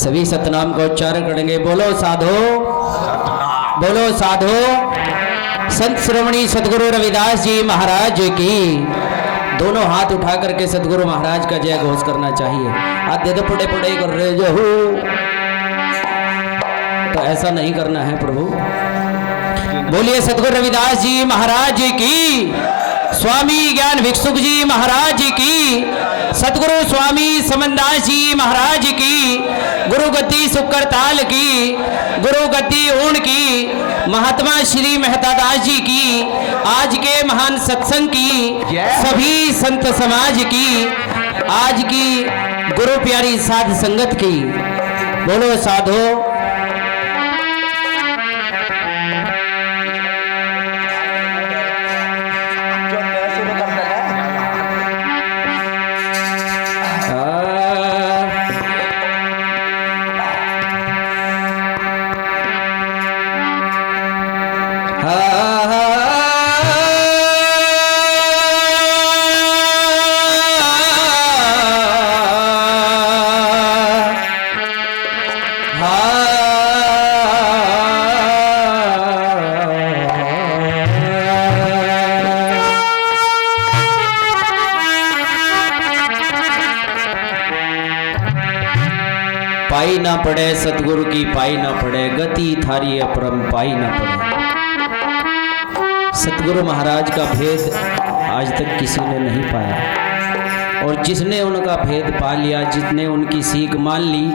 सभी सतनाम का उच्चारण करेंगे। बोलो साधो, बोलो साधो। संत श्रोमणी सतगुरु रविदास जी महाराज की। दोनों हाथ उठा करके सतगुरु महाराज का जय घोष करना चाहिए। आधे तो पुड़े पुड़े कर रहे जो हो, तो ऐसा नहीं करना है प्रभु। बोलिए सतगुरु रविदास जी महाराज की, स्वामी ज्ञान भिक्षुक जी महाराज की, सतगुरु स्वामी समनदास जी महाराज की, गुरु गद्दी सुकरताल की, गुरु गद्दी ऊन की, महात्मा श्री मेहता दास जी की, आज के महान सत्संग की, सभी संत समाज की, आज की गुरु प्यारी साध संगत की। बोलो साधो। पाई ना पड़े सतगुरु की, पाई ना पड़े गति थारी अपरम, पाई ना पड़े। सतगुरु महाराज का भेद आज तक किसी ने नहीं पाया, और जिसने उनका भेद पा लिया, जिसने उनकी सीख मान ली,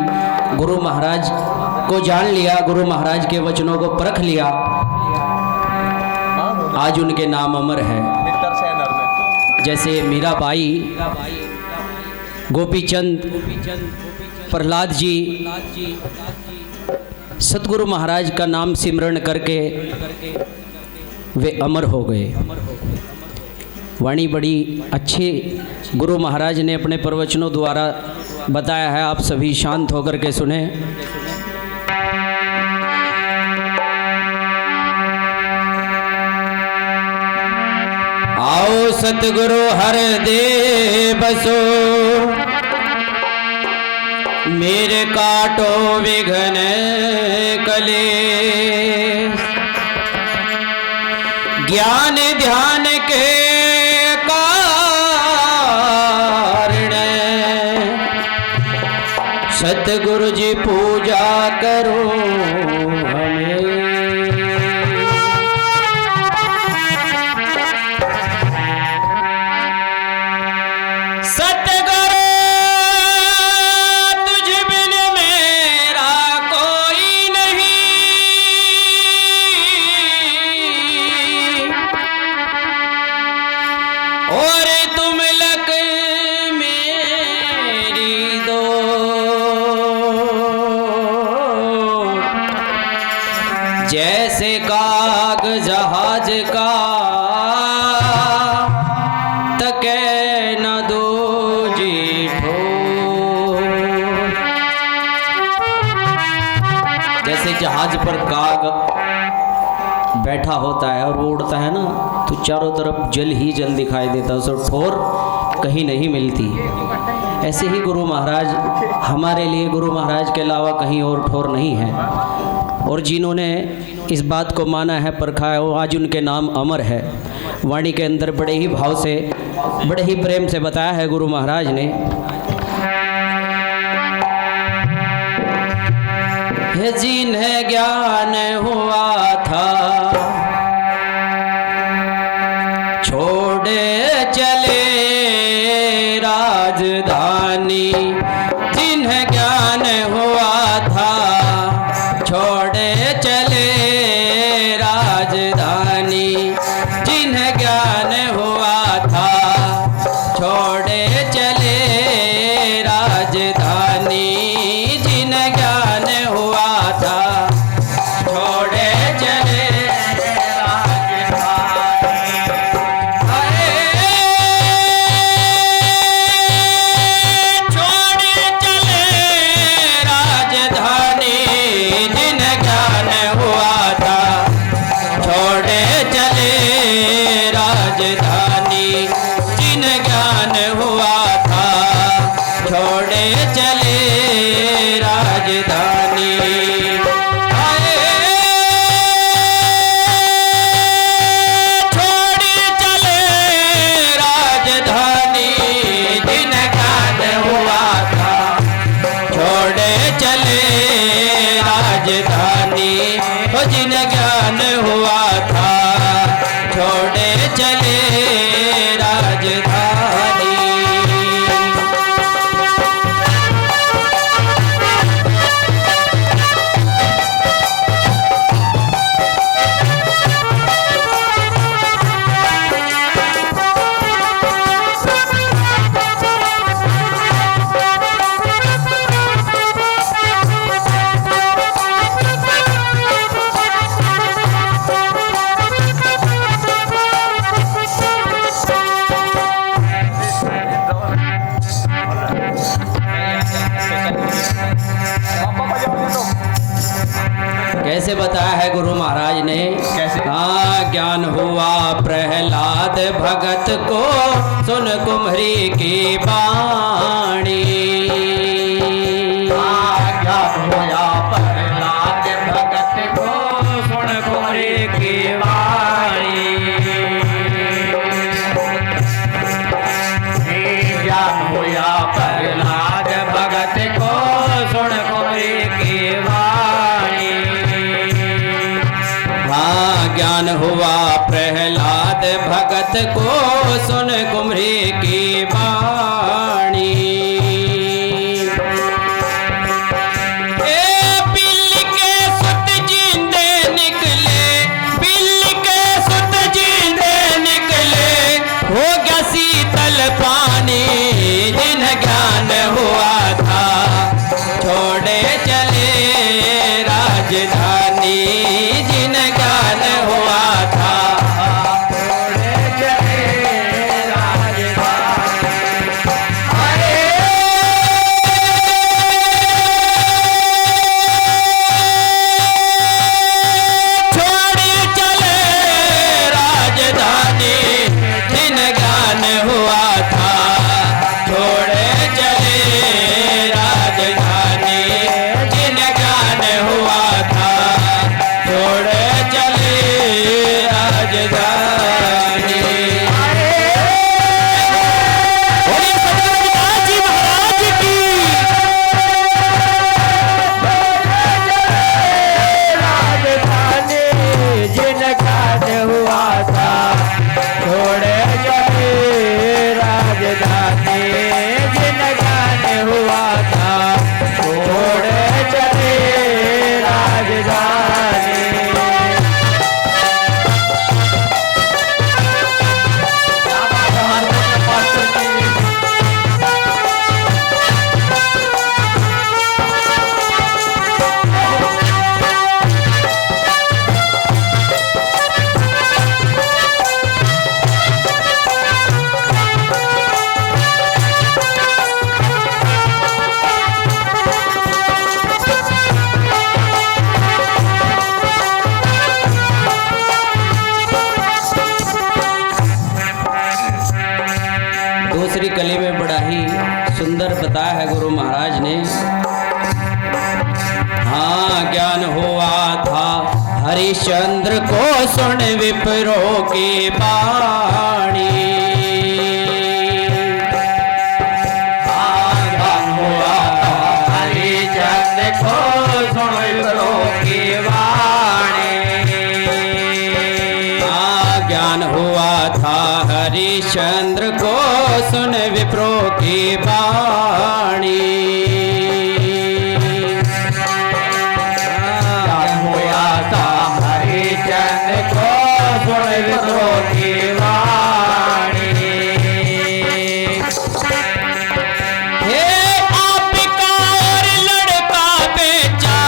गुरु महाराज को जान लिया, गुरु महाराज के वचनों को परख लिया, आज उनके नाम अमर है। जैसे मीराबाई, गोपीचंद, प्रहलाद जी सतगुरु महाराज का नाम सिमरण करके वे अमर हो गए। वाणी बड़ी अच्छी गुरु महाराज ने अपने प्रवचनों द्वारा बताया है, आप सभी शांत होकर के सुने। आओ सतगुरु हर दे बसो, मेरे काटो विघ्न कलेश, ज्ञान ध्यान के कारण सतगुरु जी पूजा करो हमें। जैसे काग जहाज का तके न दो जीठो, जैसे जहाज पर काग बैठा होता है और वो उड़ता है ना, तो चारों तरफ जल ही जल दिखाई देता है, उसे ठोर कहीं नहीं मिलती। ऐसे ही गुरु महाराज हमारे लिए, गुरु महाराज के अलावा कहीं और ठोर नहीं है। और जिन्होंने इस बात को माना है, परखा है, वो आज उनके नाम अमर है। वाणी के अंदर बड़े ही भाव से, बड़े ही प्रेम से बताया है गुरु महाराज ने। जिन्हें ज्ञान हुआ था छोड़े चले राजधानी, जिन्हें ज्ञान हुआ था छोड़े चले राजधानी, जिन्हें ज्ञान हुआ था छोड़े चले राजधानी, जिन्हें ज्ञान हुआ था छोड़े राजधानी जिन ज्ञान हुआ था छोड़े चले राजधानी। कैसे बताया है गुरु महाराज ने? कैसे? हाँ, ज्ञान हुआ प्रहलाद भगत को सुन कुम्हरी की वाणी। हाँ, ज्ञान हुआ प्रहलाद भगत को सुन कुम्हरी की वाणी। ज्ञान हुआ प्रहलाद भगत को सुन कुम्हरी की वाणी। ज्ञान हुआ प्रहलाद भगत को सुन कुम्हरी की वाणी। बिल्ली के सुत जींदे निकले, बिल्ली के सुत जींदे निकले, हो गया शीतल पानी। जिन ज्ञान हुआ था छोड़े चले राजधानी। जिन ज्ञान हुआ था छोड़े चले राजधानी। छोड़े चले राजधानी। जिन ज्ञान हुआ था छोड़े चले राजधानी। जिन ज्ञान हुआ था छोड़े चले राजधानी। बोलिए सतगुरु रविदास जी महाराज की। राजधानी जिन ज्ञान हुआ था छोड़े चले राजधानी। जिन ज्ञान हुआ था छोड़े चले राजधानी। दूसरी कली में बड़ा ही सुंदर बताया है गुरु महाराज ने। हाँ, ज्ञान हुआ था हरिश्चंद्र को सुन विप्रों की वाणी। हाँ, ज्ञान हुआ था हरिश्चंद्र को सुन विप्रों की वाणी। हाँ, ज्ञान हुआ था हरिश्चंद्र को सुन विप्रों की वाणी। ज्ञान हुआ था हरिश्चंद्र को सुन विप्रों की वाणी। हे आपका और लड़का बेचा,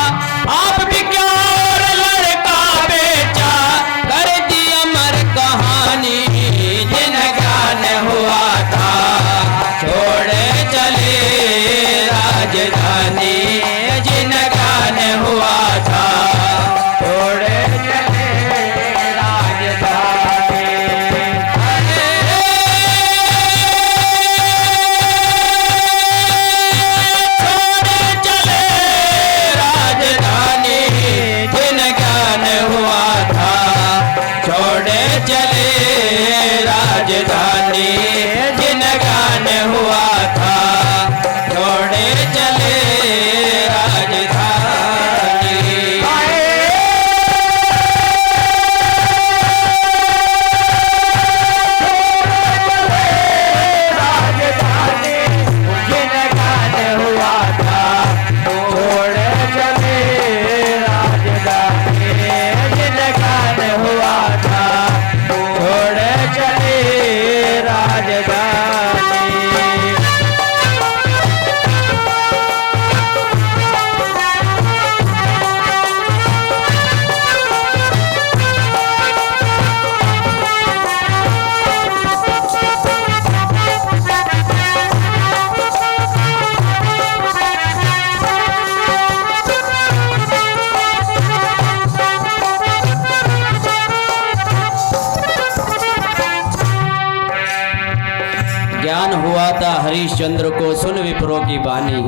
हरीश चंद्र को सुन विप्रो की बानी।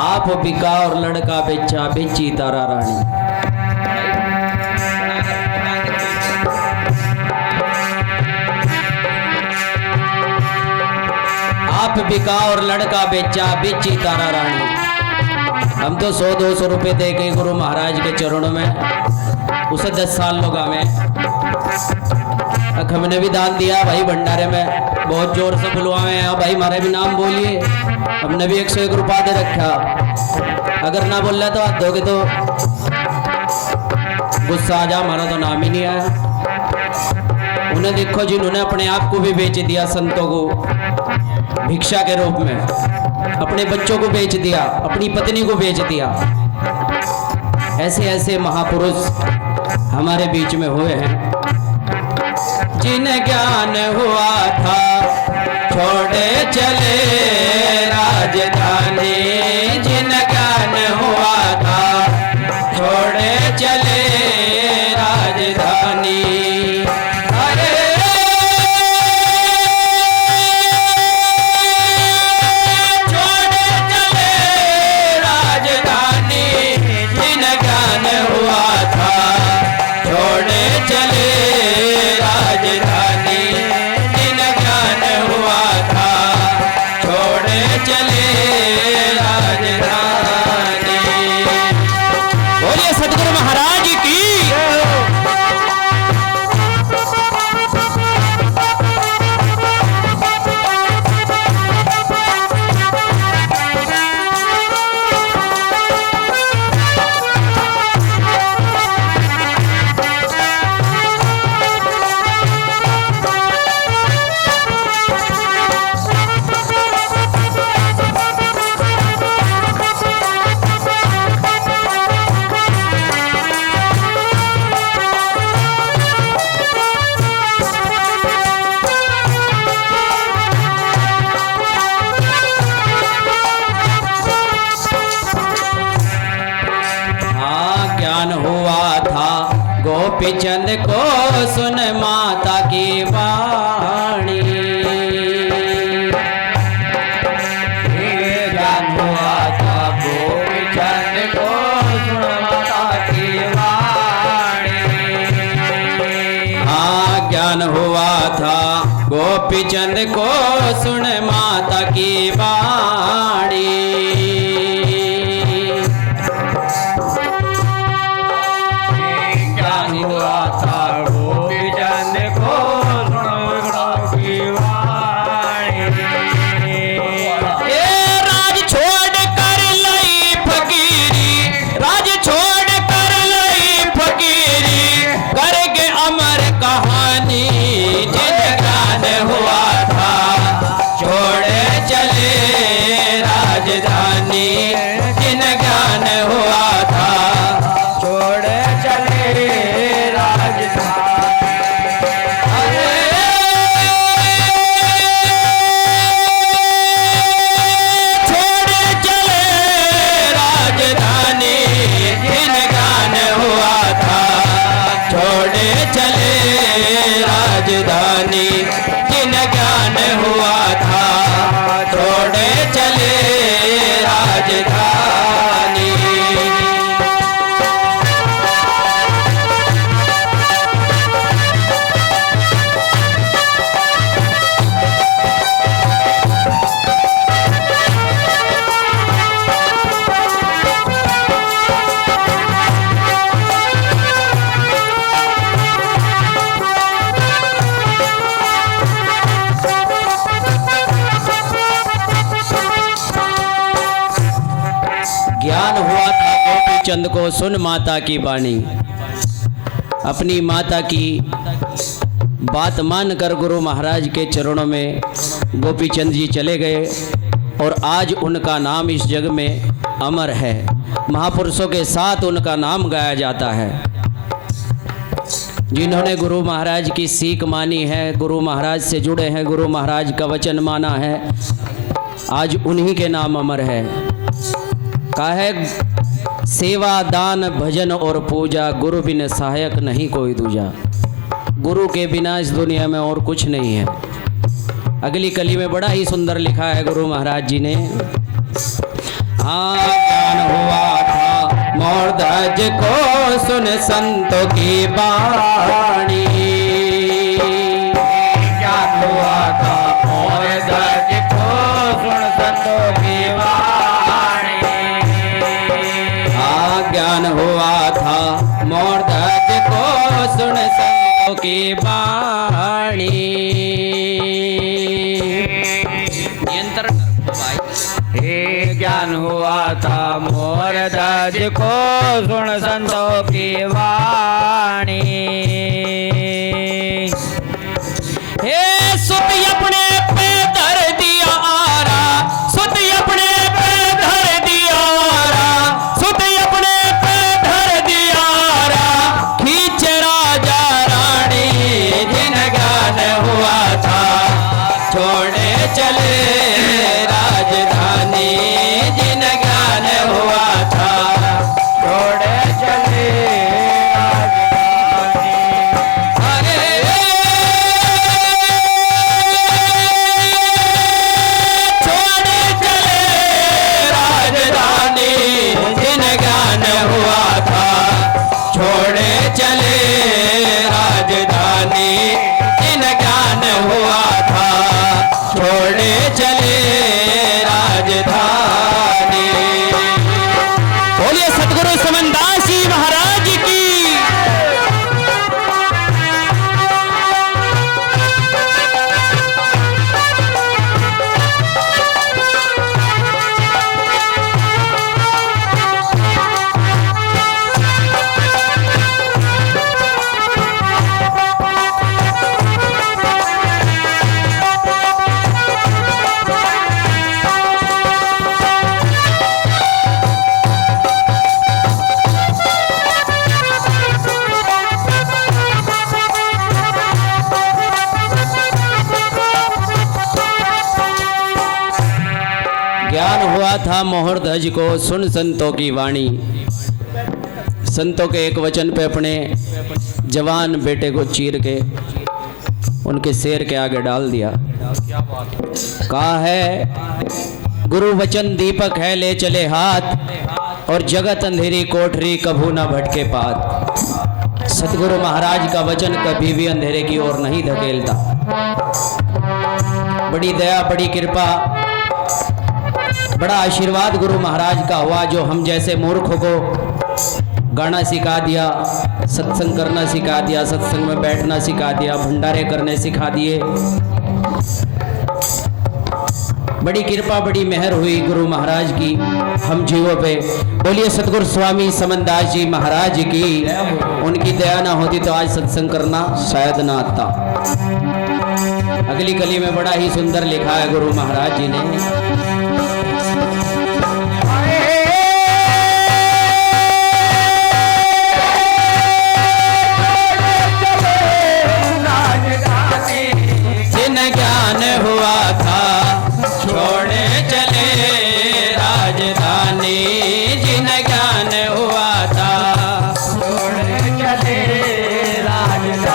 आप बिका और लड़का बेचा, बेची तारा रानी। आप बिका और लड़का बेचा, बेची तारा रानी। हम तो 100-200 रुपए दे के गुरु महाराज के चरणों में उसे 10 साल लोग में हमने भी दान दिया भाई भंडारे में, बहुत जोर से बुलवाए हैं भाई, हमारे भी नाम बोलिए। हमने भी 101 रुपया दे रखा, अगर ना बोल रहे तो हाथ दोगे तो गुस्सा आ जा, हमारा तो नाम ही नहीं आया। उन्हें देखो जिन्होंने अपने आप को भी बेच दिया संतों को भिक्षा के रूप में, अपने बच्चों को बेच दिया, अपनी पत्नी को बेच दिया। ऐसे ऐसे महापुरुष हमारे बीच में हुए हैं। जिन ज्ञान हुआ था छोड़े चले राजधानी, जिन ज्ञान हुआ था छोड़े चले राजधानी। अरे छोड़े चले राजधानी, जिन ज्ञान हुआ था छोड़े चले राजधानी, जिन ज्ञान हुआ था छोड़े चले राजधानी। बोलिए सतगुरु महाराज की। गोपी चंद को सुन माता की वाणी, ज्ञान हुआ था गोपी चंद को सुन माता की वाणी। हाँ ज्ञान हुआ था गोपी चंद को सुन माता की वाणी। चंद को सुन माता की वाणी। अपनी माता की बात मानकर गुरु महाराज के चरणों में गोपी चंद जी चले गए और आज उनका नाम इस जग में अमर है। महापुरुषों के साथ उनका नाम गाया जाता है। जिन्होंने गुरु महाराज की सीख मानी है, गुरु महाराज से जुड़े हैं, गुरु महाराज का वचन माना है, आज उन्हीं के नाम अमर है। कहा है सेवा दान भजन और पूजा, गुरु बिन सहायक नहीं कोई दूजा। गुरु के बिना इस दुनिया में और कुछ नहीं है। अगली कली में बड़ा ही सुंदर लिखा है गुरु महाराज जी ने। हाँ ज्ञान हुआ था मोर ध्वज को सुन संतों की बाणी, ज्ञान हुआ था मोर ध्वज को सुन संतों की वाणी। हाँ ज्ञान हुआ था मोर ध्वज को सुन संतों की बाणी। हे ज्ञान हुआ था मोर ध्वज को सुन संतों की वाणी। हे सुत अपने पे धर दिया आरा, सुत अपने पे धर दिया आरा, सुत अपने पे धर दिया आरा, खींच राजा रानी जिन ज्ञान हुआ था छोड़े चले राजधानी, जिन ज्ञान हुआ था छोड़े चले राजधानी। छोड़े चले राजधानी, जिन ज्ञान हुआ था छोड़े चले राजधानी, जिन ज्ञान हुआ था छोड़े चले राजधानी। बोलिए सतगुरु समनदास जी महाराज की। ज्ञान हुआ था मोहर ध्वज को सुन संतों की वाणी। संतों के एक वचन पे अपने जवान बेटे को चीर के उनके शेर के आगे डाल दिया। कहा है गुरु वचन दीपक है ले चले हाथ, और जगत अंधेरी कोठरी कभू ना भटके पात। सतगुरु महाराज का वचन कभी भी अंधेरे की ओर नहीं धकेलता। बड़ी दया बड़ी कृपा बड़ा आशीर्वाद गुरु महाराज का हुआ, जो हम जैसे मूर्ख को गाना सिखा दिया, सत्संग करना सिखा दिया, सत्संग में बैठना सिखा दिया, भंडारे करने सिखा दिए। बड़ी कृपा बड़ी मेहर हुई गुरु महाराज की हम जीवों पे। बोलिए सतगुरु स्वामी समनदास जी महाराज की। उनकी दया ना होती तो आज सत्संग करना शायद ना आता। अगली कली में बड़ा ही सुंदर लिखा है गुरु महाराज जी ने। जिन ज्ञान हुआ था छोड़े चले राजधानी, जिन ज्ञान हुआ था छोड़े चले राजधानी।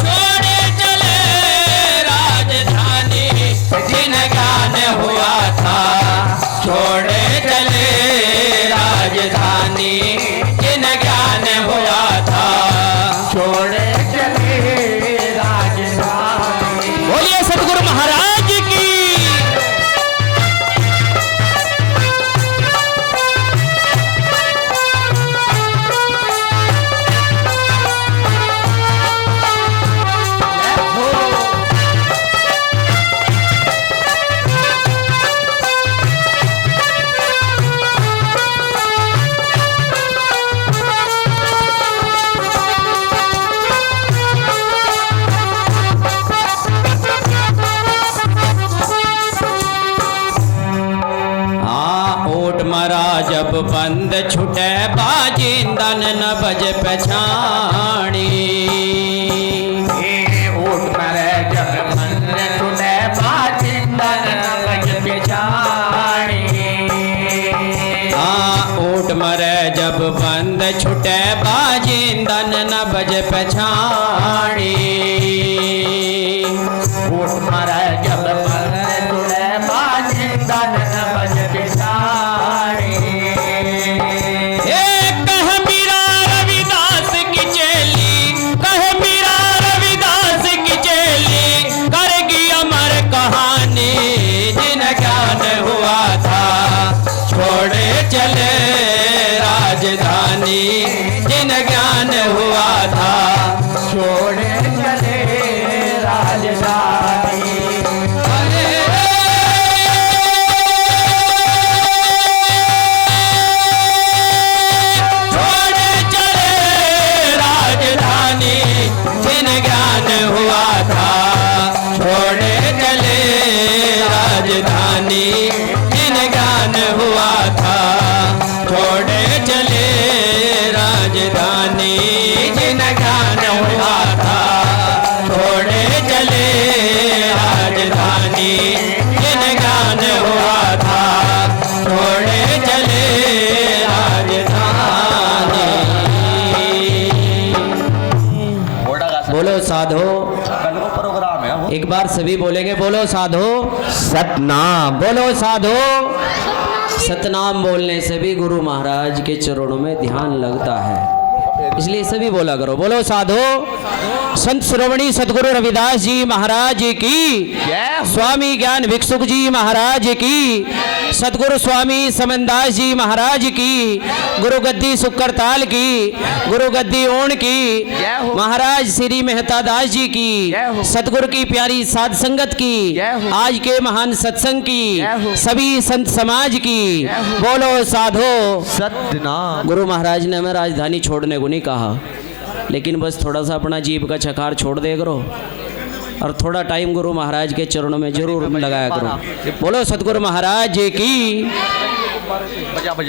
छोड़े चले राजधानी, जिन ज्ञान हुआ था छोड़े चले राजधानी, जिन ज्ञान हुआ था छोड़े चले राजधानी। बोलिए सतगुरु महाराज की। मरा जब बंद छुटे बाजिंदन न बज पछाणी। ऊट मरे जब बंद छुटे बाजिंदन न बज पछाणी। ऊट मरे जब बंद एक बार सभी बोलेंगे, बोलो साधो सतनाम। बोलो साधो। सतनाम बोलने से भी गुरु महाराज के चरणों में ध्यान लगता है, इसलिए सभी बोला करो, बोलो साधो। संत श्रोमणी सतगुरु रविदास जी महाराज की, स्वामी ज्ञान भिक्षुक जी महाराज की, सतगुरु स्वामी समनदास जी महाराज की, गुरु गद्दी सुक्करताल की, गुरु गद्दी ओण की, महाराज श्री मेहता दास जी की, सतगुरु की प्यारी साध संगत की, आज के महान सत्संग की, सभी संत समाज की, बोलो साधो सतनाम। गुरु महाराज ने हमें राजधानी छोड़ने को नहीं कहा, लेकिन बस थोड़ा सा अपना जीभ का छकार छोड़ दे करो और थोड़ा टाइम गुरु महाराज के चरणों में जरूर लगाया करो। बोलो सतगुरु महाराज की। बजा बजा।